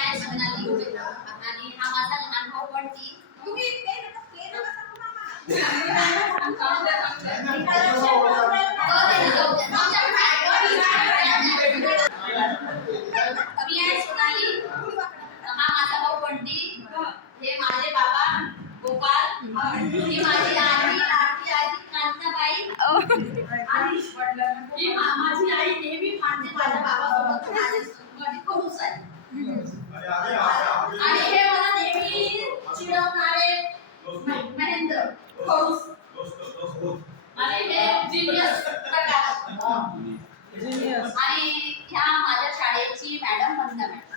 आहे सोनाली आणि हा माझा लहान भाऊ बंटी. हा माझा भाऊ बंटी, हे माझे बाबा गोपाल, ही माझी आजी कांताबाई आणि ही माझी आई नेहमी भांडते माझ्या बाबासोबत माझी खडूस आहे. आणि हे मला नेहमी चिडवणारे महेंद्र खडूस आणि हे जीनियस प्रकाश आणि ह्या माझ्या शाळेची मॅडम वंदना मॅडम.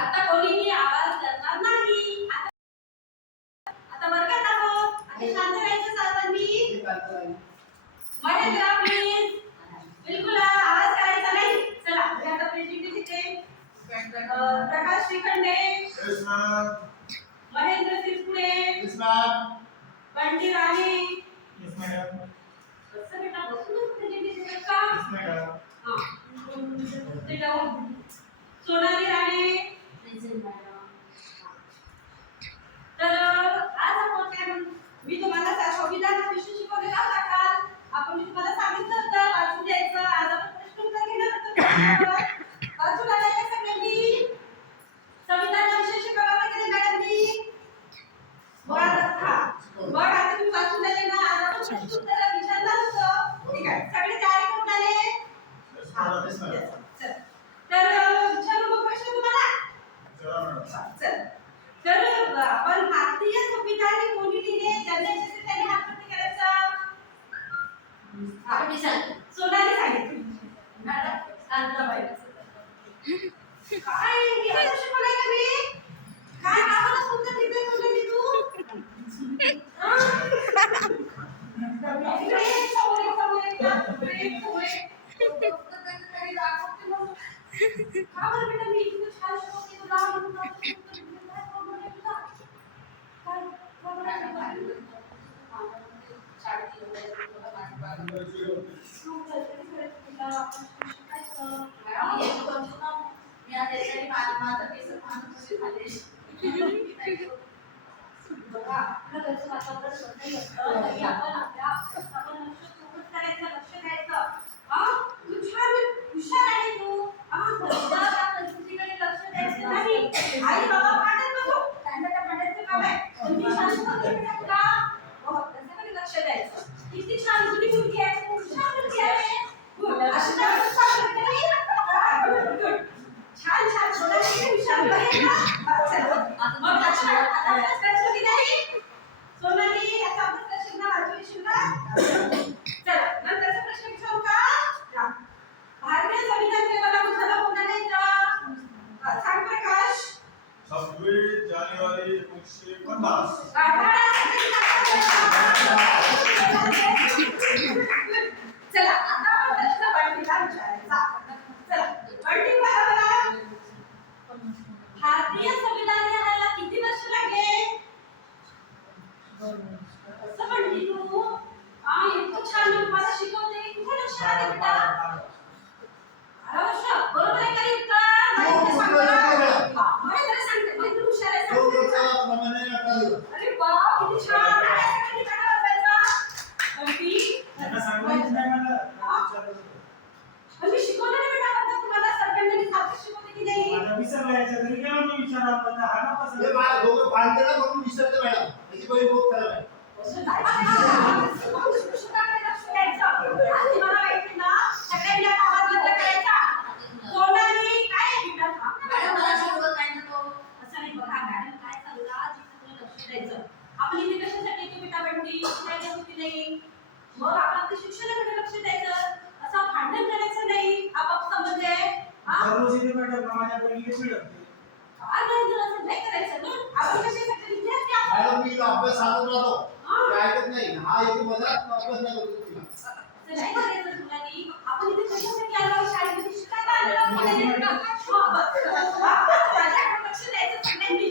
आता कोणीही आवाज करणार नाही. आता वर्गात आहोत. आता शांत राहायचं सर्वांनी. महेंद्र प्लीज बिलकुल आवाज करायचा नाही. चला आता प्रेझेंटेशन इथे प्रकाश श्रीखंडे, महेंद्र सिरपुडे, बंटी राणे, कसं बेटा बसूनच प्रेझेंटेशन का? हां सोनाली राणे. तर आज आपण काय मी तुम्हाला संविधान विषय शिकवलेला होता काल. आपण मी तुम्हाला सांगितलं होतं वाचून द्यायचं. आज आपण प्रश्नोत्तर घेणार आहोत. वाचून आले का सगळ्यांनी? संविधान विषय शिकवला की मॅडमनी? बघा आता तुम्ही वाचून आले ना. आज आपण प्रश्नोत्तर विचारलं होतं. ठीक आहे, सगळे तयारी करून आले? तर विचारू मग प्रश्न तुम्हाला. तर आपण भारतीय संविधान कोणी लिहिले? ज्यांनी त्यांनी हात वरती करायचा. सोनाली सांगितली. मॅडम कांताबाई. काय हे असं शिकवलंय का मी? काय नावाला सुद्धा तिथे सोनाली तू? बघा आपलं घरचं वातावरण स्वतःही असतं तरी आपण आपल्या आपण लक्ष करायचं लक्ष द्यायचं हा तू छान हुशार आहे तू हा त्या परिस्थितीकडे लक्ष द्यायचं नाही आई बाबा भांडत नको त्यांना त्या भांडायचं काम आहे तुम्ही शांत बसून का हो त्याच्याकडे लक्ष द्यायचं किती छान मुलगी आहे हुशार मुलगी आहे अशी छान छान सोडायची हुशार आहे ना मग आता की नाही सोनाली आता आपण प्रश्न वाचू का चला नंतरचा प्रश्न विचारू का भारतीय संविधान केव्हा लागू कोणाला येतं सांग प्रकाश 26 जानेवारी 1950 चला आता आपण प्रश्न बंटीला विचारायचा चला बंटी बरोबर भारतीय संविधान लिहायला किती वर्ष लागले असं म्हणली तू इतकं छान मला शिकवते कुठे लक्ष आले बेटा 12 वर्ष बरोबर आहे का उत्तर मला जरा सांगते मी तू हुशार आहे अरे वाह किती छान किती छान वाचायचा बंटी त्यांना सांगायचं नाही मला मी शिकवलं ना बेटा आता तुम्हाला सगळ्यांनी सारखं शिकवते की नाही मला विसरला याच्या घरी गेलो मी विचारायला पण हा ना कसं हे मला दोघं भांडते ना म्हणून विसरते मॅडम त्याची बरी खूप खराब आहे असं नाही शिक्षकाकडे लक्ष द्यायचं आणि मला माहिती ना सगळ्यांनी आवाज बंद करायचा सोनाली काय बेटा मॅडम मला शिकवत नाही ना तो असं नाही बघा मॅडम काय सांगला जिथे लक्ष द्यायचं आपण इथे कशासाठी येतो बेटा बंटी शिकायला होती नाही मग आपण शिक्षणाकडे लक्ष द्यायचं असं भांडण करायचं नाही आपाप समज आहे दररोज इथे मॅडम माझ्या बहिणीला चिडवते काय करायचं असं नाही करायचं ना आपण कशासाठी विद्यार्थी आहोत मॅडम मी अभ्यास सांगत राहतो ते ऐकत नाही हा येतो मला अभ्यास नाही करतो तिला असं नाही करायचं तुला की आपण इथे कशासाठी आलो शाळेमध्ये शिकायला आलो माझ्याकडे लक्ष द्यायचं सगळ्यांनी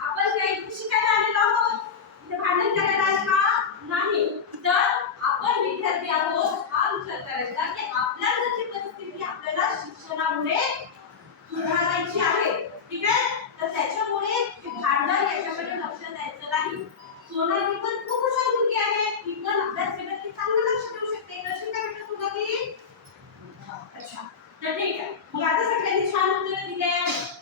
आपण काय इथे शिकायला आलेलो आहोत इथे भांडण करायला आलो का नाही तर आपण विद्यार्थी आहोत हा विचार करायचा की आपल्या घरची परिस्थिती आपल्याला शिक्षणामुळे सुधारायची आहे ठीक आहे तर त्याच्यामुळे भांडण याच्याकडे लक्ष द्यायचं नाही सोनाली पण खूप हुशार मुलगी आहे ती पण अभ्यास केला की चांगलं लक्ष देऊ शकते कशी काय बेटा सोनाली अच्छा तर ठीक आहे मग आता सगळ्यांनी छान उत्तर दिले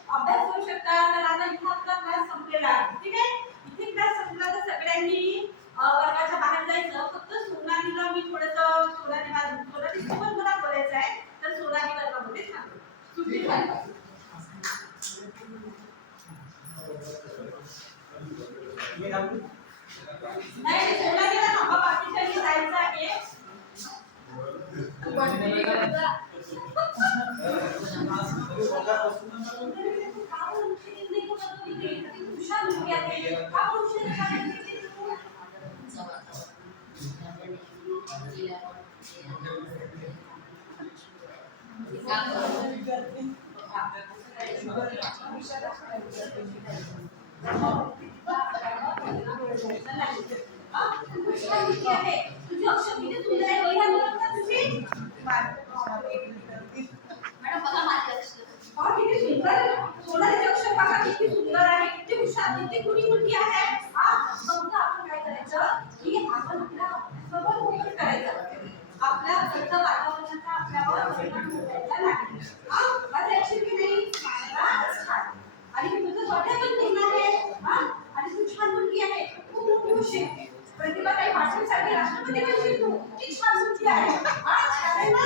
अभ्यास करू शकता तर आता इथे आपला क्लास संपलेला आहे ठीक आहे इथे क्लास संपला तर सगळ्यांनी वर्गाच्या बाहेर जायचं फक्त सोनालीला मी थोडंसं सोनाली सोबत मला बोलायचं आहे तर सोनाली वर्गामध्ये थांबेल सुट्टी झाली नाही सोनालीला थांबा बाकीच्यांनी जायचं आहे हुशार मुलगी आहे का हुशार तुझी अक्षर किती सुंदर आहे वह्या बरोबर तुझी मॅडम बघा माझे अक्षर किती सुंदर सोनालीचे अक्षर बघा किती सुंदर आहे किती हुशार किती गुणी मुलगी आहे फक्त आपण काय करायचं की आपण आपल्या सोबत फोकस करायचं आपल्या घरचं वातावरणाचा आपल्यावर परिणाम होण्याचा नाही माझं अक्षर की नाही छान आणि मी तुझं स्वतः पण पूर्ण आहे आणि तू छान मुलगी आहे खूप मोठी हुशार प्रतिभा काही भाषणासाठी राष्ट्रपती बनशील तू किती छान मुलगी आहे छान आहे ना